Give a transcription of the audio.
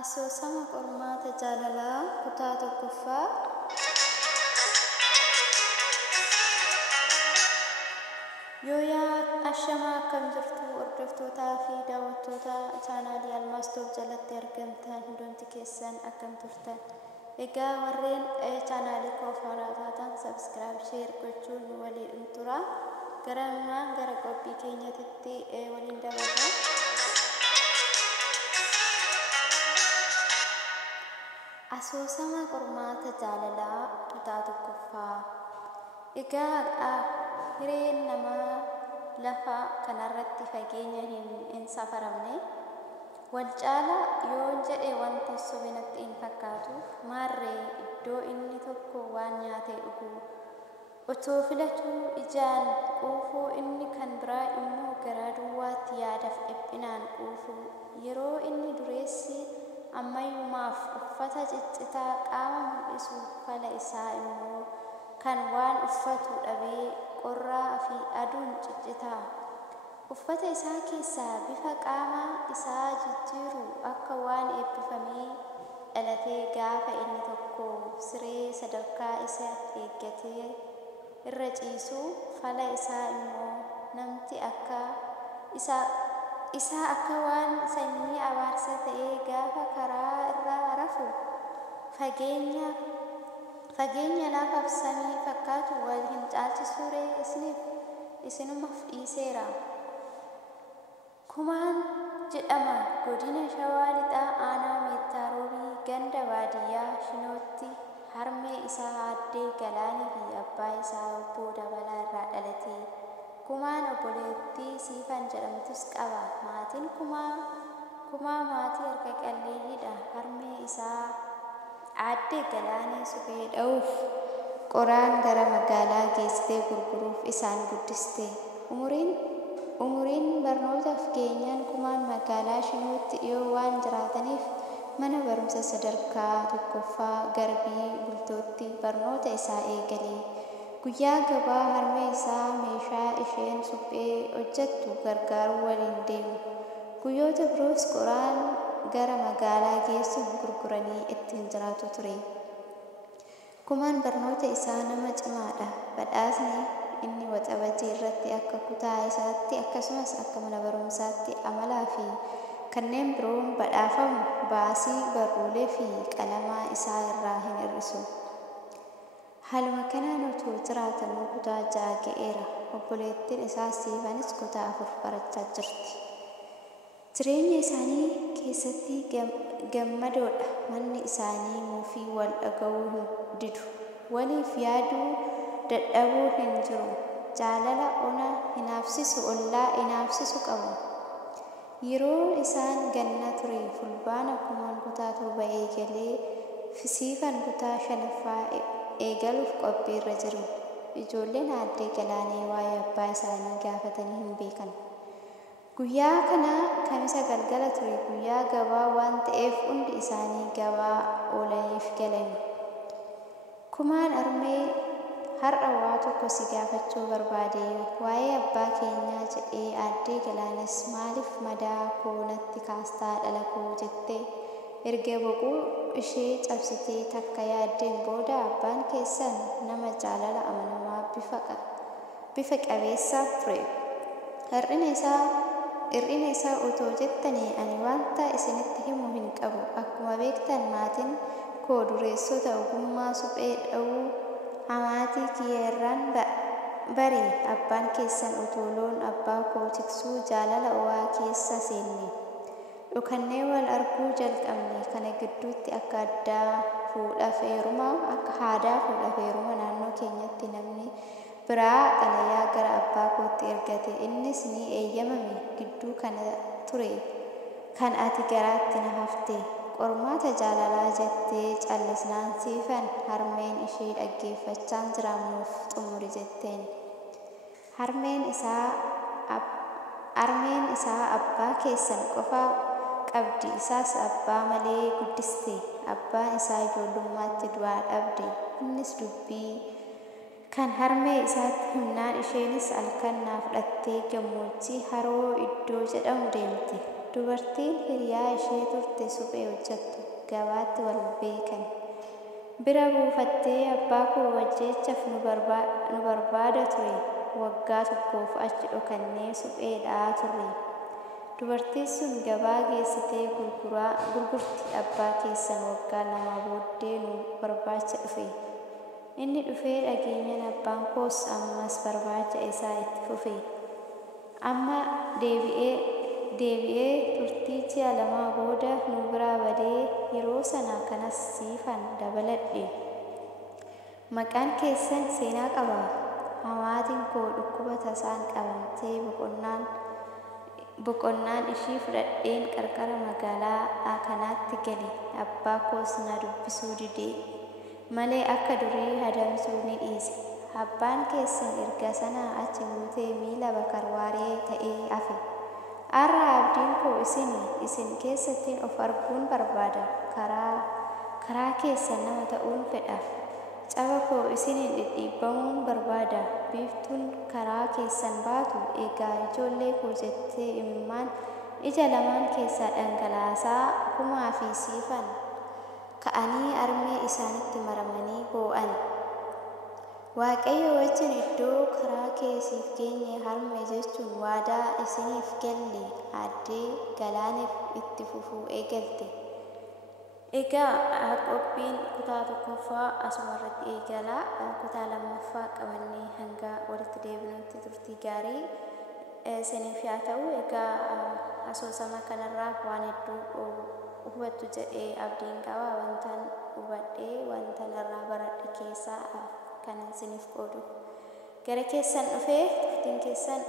Asoosama qormaata jaalalaa kutaa tokkoffaa. Yooyaa ashamaa akkam jirtu hordoftootaa fi daawwattoota chaanaalii Almaas Toob jalatti argamtan hundumti keessan akkam turtan. Egaa warreen chaanaalii koo haaraa taatan subscribe share gochuun waliin tura. Gara qophii keenyatti waliin dabarra. Asoosama qormaata jaalalaa kutaa tokkoffaa. Egaa hireen namaa lafa kanarratti fageenya hin safaramne wal caala yoon jedhe wanta sobinatti hin fakkaatu maarree iddoo inni tokko waan nyaatee dhugu otoo filatuu ijaan quufuu inni kan biraa immoo garaa duwwaatti yaadaaf dhiphinaan quufuu yeroo inni dureessi ammayyumaaf uffata ciccitaa qaama mul'isu fala isaa immoo kan waan uffatu dhabee qorraa fi aduun ciccitaa uffata isaa keessaa bifa qaama isaa jijjiiru akka waan eebbifamee dhalatee gaafa inni tokko siree sadarkaa isaa eeggatee irra ciisu fala isaa immoo namti akka isaa akka waan sanyii abaarsa ta'ee gaafa karaa irra rafu fageenya lafaaf samii fakkaatu wal hin caalchisuree isinumaaf dhiiseera. Kumaan jedhama godina Shawaa Lixaa aanaa Meettaa Roobii ganda baadiyyaa Shinootti harmee isaa aaddee Galaanii fi abbaa isaa obbo Dabalaa irraa dhalate. Kumaan obboleettii Siifan jedhamtus qaba. Maatiin kumaa maatii harka qalleeyyiidha. Harmee isaa aaddee Galaanii suphee dha'uuf qoraan gara magaalaa geessitee gurguruuf isaan guddiste. Umuriin barnootaaf geenyaan kumaan magaalaa Shinootti dhiyoo waan jiraataniif mana barumsa sadarkaa tokkoffaa Garbii Bultootti barnoota isaa eegale. Guyyaa gabaa harmee isaa meeshaa isheen suphee hojjettu gargaaruu waliin deemu. Guyyoota biroos qoraan gara magaalaa geessuun gurguranii ittiin jiraatu ture. Kumaan barnoota isaa nama cimaadha. Badhaasni inni waxabajii irratti akka kutaa isaatti akkasumas akka mana barumsaatti amalaa fi kanneen biroon badhaafamu baasii barruulee fi qalamaa isaa irraa hin hir'isu. Haaluma kanaan utuu jiraatanuu kutaa 6 ga'eera. Obboleettiin isaa Siifanis kutaa 4 barachaa jirti. Jireenya isaanii keessatti gammadoodha. Manni isaanii muufii wal dhaga'uu hin didu. Waliif yaaduu dadhabuu hin jiru. Jaalala ona hinaafsisu ollaa hinaafsisu qabu. Yeroo isaan ganna ture fulbaana kumaan kutaa 7 eegalee Siifan kutaa 5ffaa eegaluuf qophii irra jiru. Ijoolleen aaddee Galaanii waa'ee abbaa isaanii gaafatanii hin beekan. Guyyaa kana kamisa galgala ture. Guyyaa gabaa waan ta'eef hundi isaanii gabaa oolaniif galani. Kumaan har'a waa tokko si gaafachuu barbaade waa'ee abbaa keenyaa jedhee aaddee Galaanis maaliif madaa koo natti kaastaa dhala koo jettee erga boquu ishee cabsitee takka yaaddeen booda abbaan keessan nama jaalala amanamaa bifa qabeessa ture. Hir'ina isaa otoo jettanii ani wanta isinitti himuu hin qabu. Akkuma beektan maatiin koo dureessota ogummaa suphee dha'uu amaatii kiyyeerraan bare. Abbaan keessan otoo loon abbaa koo tiksuu jaalala waa keessa seenne. Dhokannee wal arguu jalqabne. Kana gidduutti akka aadaa fuudhaaf heeruma naannoo keenyatti namni biraa xalayaa gara abbaa kootti ergate. Innis ni eeyyamame. Gidduu kana ture kan ati garaatti na hafte. Qormaata jaalalaa jettee callisnaan Siifan harmeen ishee dhaggeeffachaan jiraannuuf xumuri jetteen. Harmeen isaa abbaa keessan qofa qabdi. Isaas abbaa malee guddiste. Abbaan isaa ijoollummaatti du'aa dhabde. Innis dubbii kan harmee isaatti himnaan isheenis halkan naa fudhattee gammoojjii haroo iddoo jedhamu deemte. Dubartiin hiriyaa ishee turte suphee hojjettu gabaatti wal beekan. Bira buufattee abbaa koo wajjechaaf nu barbaada ture. Waggaa tokkoof achi dhokannee suphee dha'aa turre. Dubartiin sun gabaa geessitee gurgurti. Abbaa keessan waggaa 2 booddee nu barbaacha dhufe. Inni dhufee dhageenyaan abbaan koos ammas barbaacha isaa itti fufe. Amma deebi'ee turtii ji'a 2 booda nu biraa badee yeroo sana kanas siifan dabaladhe. Maqaan keessan seenaa qaba. Hamaatiin koo dhukkuba tasaan qabamtee boqonnaan ishii fudhadheen qarqara magaalaa kanaatti gale. Abbaa koos na dubbisuu didee malee akka durii hadamsuu ni dhiise. Abbaan keessan erga sanaa achi guutee miila bakarwaaree ta'ee hafe. Har'a abdiin koo isin keessattiin of arguun barbaada. Karaa keessan nama ta'uun fedha. Caba koo isiniin dhidhiibbamuun barbaada. Biiftuun karaa keessan baatu egaa ijoollee koo jettee imimmaan ija lamaan keessaa dhangalaasaa kumaa fi siifan ka'anii armee isaanitti maramanii boo'an. Waaqayyo wajjin iddoo karaa keessiif geenye harme jechuun waadaa isiniif galle addee Galaaniif itti fufuu eegalte. Egaa qophiin kutaa 1ffaa asumarratti eegala. Kutaa 2ffaa qabannee hanga walitti deebinutti turtii gaarii isiniif haa ta'u. Egaa asoosama kanarraa waan hedduu hubattu jedhee abdiin qaba. Wantaan hubadhee wanta narraa baradhe keessaa kan isiniif qoodu gara keessan dhufee turtiin keessan